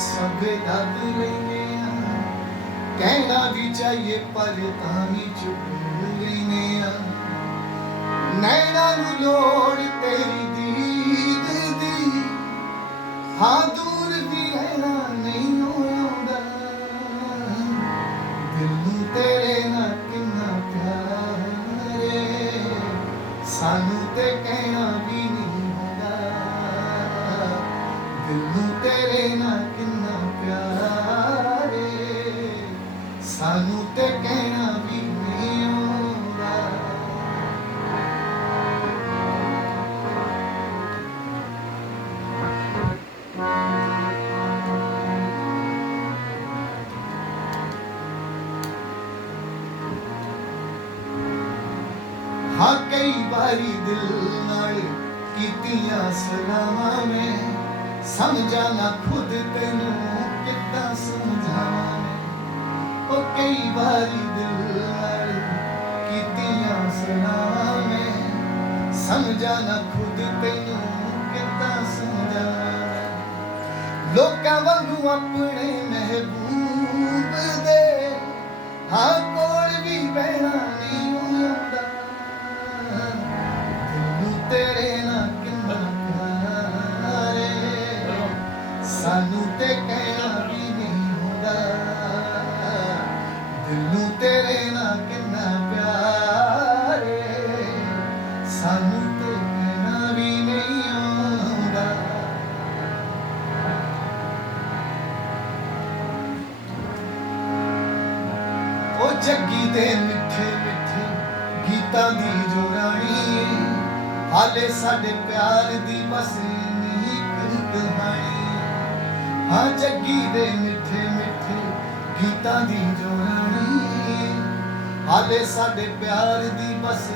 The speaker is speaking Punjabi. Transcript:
ਸਭੇ ਦੱਬ ਲੈਨੇ ਆ। ਕਹਿਣਾ ਵੀ ਚਾਹੀਏ, ਪਰ ਤਾਂ ਵੀ ਚੁੱਪ ਲੈਨੇ ਆ। ਨੈਣਾ ਨੂੰ ਲੋੜ ਤੇਰੀ ਦੀਦ ਦੀ। ਹਾਂ, ਦੂਰ ਵੀ ਰਹਿਣਾ ਨਹੀਂ ਆਉਂਦਾ। ਦਿਲ ਨੂੰ ਤੇਰੇ ਨਾਲ ਕਿੰਨਾ ਪਿਆਰ ਏ। ਸਾਨੂੰ ਤੇ ਕਹਿਣਾ ਦਿਲ ਨੂੰ ਤੇਰੇ ਨਾਲ ਕਿੰਨਾ ਪਿਆਰ ਏ। ਸਾਨੂੰ ਤੇ ਕਹਿਣਾ ਵੀ ਨਹੀਂ ਆਉਂਦਾ। ਹਾਂ, ਕਈ ਵਾਰੀ ਦਿਲ ਨਾਲ ਕੀਤੀਆਂ ਸਲਾਮਾਂ ਮੈਂ ਸਮਝਾ ਨਾ ਖੁਦ ਤੈਨੂੰ ਕਿੱਦਾਂ ਸਮਝਾਵਾਂ? ਮੈਂ ਉਹ ਕਈ ਵਾਰੀ ਦਿਲ ਨਾਲ ਕੀਤੀਆਂ ਸਲਾਮਾਂ ਮੈਂ। ਸਮਝਾ ਨਾ ਖੁਦ ਤੈਨੂੰ ਕਿੱਦਾਂ ਸਮਝਾਵਾਂ? ਲੋਕਾਂ ਵਾਂਗੂ ਆਪਣੇ ਮਹਿਬੂਬ ਦੇ ਹਾਂ ਕੋਲ ਤੇ ਕਹਿਣਾ ਵੀ ਨਹੀਂ ਹੁੰਦਾ ਦਿਲ ਨੂੰ ਤੇਰੇ ਨਾਲ ਕਿੰਨਾ ਪਿਆਰ ਏ ਸਾਨੂੰ ਤੇ ਕਹਿਣਾ ਵੀ ਨਹੀਂ ਆਉਂਦਾ ਉਹ ਜੱਗੀ ਦੇ ਮਿੱਠੇ ਮਿੱਠੇ ਗੀਤਾਂ ਦੀ ਜੋ ਰਾਣੀ ਹਾਲੇ ਸਾਡੇ ਪਿਆਰ ਦੀ ਬਸ ਨਹੀਂ ਕਹਾਣੀ। ਹਾਂ ਜੱਗੀ ਦੇ ਮਿੱਠੇ ਮਿੱਠੇ ਗੀਤਾਂ ਦੀ ਜੋ ਰਾਣੀ ਹਾਲੇ ਸਾਡੇ ਪਿਆਰ ਦੀ ਬਸ